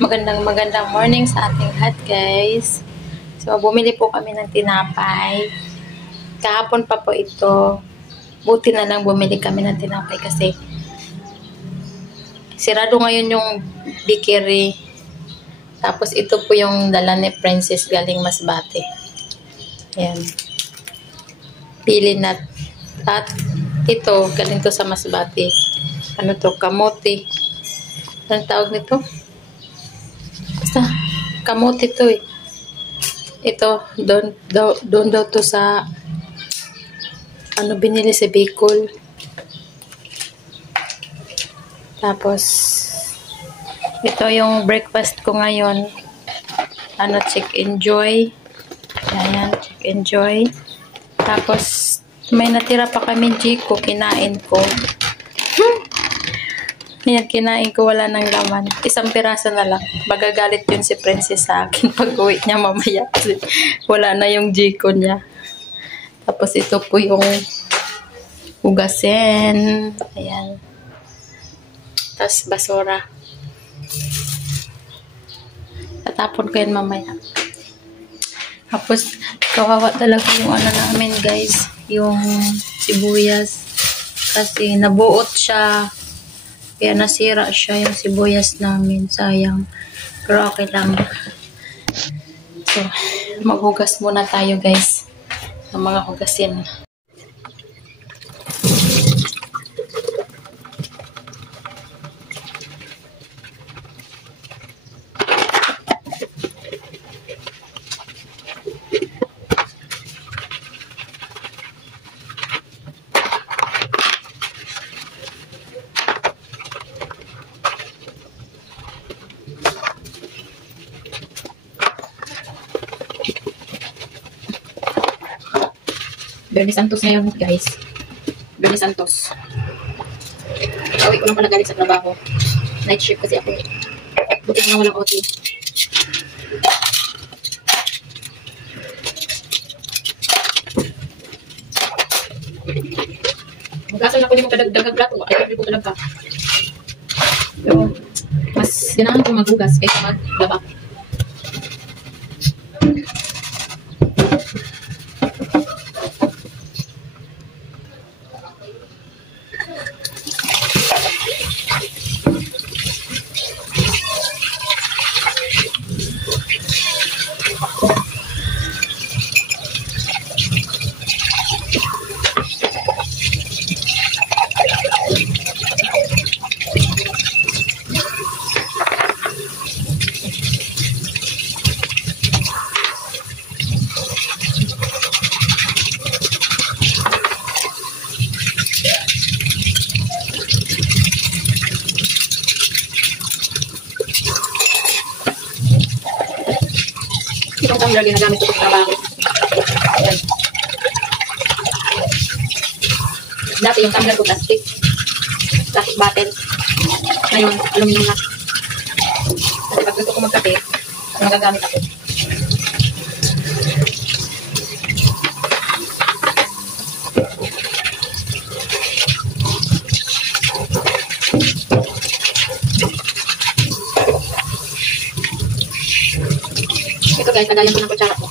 Magandang morning sa ating lahat, guys. So, bumili po kami ng tinapay. Kahapon pa po ito. Buti na lang bumili kami ng tinapay kasi sirado ngayon yung bakery. Tapos ito po yung dala ni Princess galing Masbate. Ayan. Pili nut. At ito, galing to sa Masbate. Ano to? Kamote. Anong tawag nito? Basta, kamote to eh. Ito, doon daw to sa ano binili sa Bicol. Tapos, ito yung breakfast ko ngayon. Ano, Chick Enjoy. Ayan, Chick Enjoy. Tapos, may natira pa kami Jiko, kinain ko. Ayan, kinain ko, wala nang laman. Isang piraso na lang. Magagalit yun si Princess sa akin pag uwi niya mamaya. Kasi wala na yung Jiko niya. Tapos ito po yung hugasin. Ayan. Tapos basura. Tatapon ko yan mamaya. Tapos kawawa talaga yung ano namin, guys. Yung sibuyas. Kasi nabuot siya. Kaya nasira siya yung sibuyas namin. Sayang. Pero okay lang. So, maghugas muna tayo, guys. Ng mga hugasin. Bernie Santos ngayon, guys. Bernie Santos. Uwi ko lang pala galing sa trabaho. Night shift kasi ako. Buti nga walang OT. Mag-asal na ko din mo kadagdagang plato. Ayaw ko talaga. Pero, mas ganahan ko maghugas kaysa maglaba. Itong tumbler ginagamit ko sa trabaho. Ayan. Dati yung tumbler ko plastic. Plastic bottle. Ngayon, aluminum na. Kasi pag gusto ko magkape, magagamit ako. Ito guys, kagayan ko ng kutsara ko.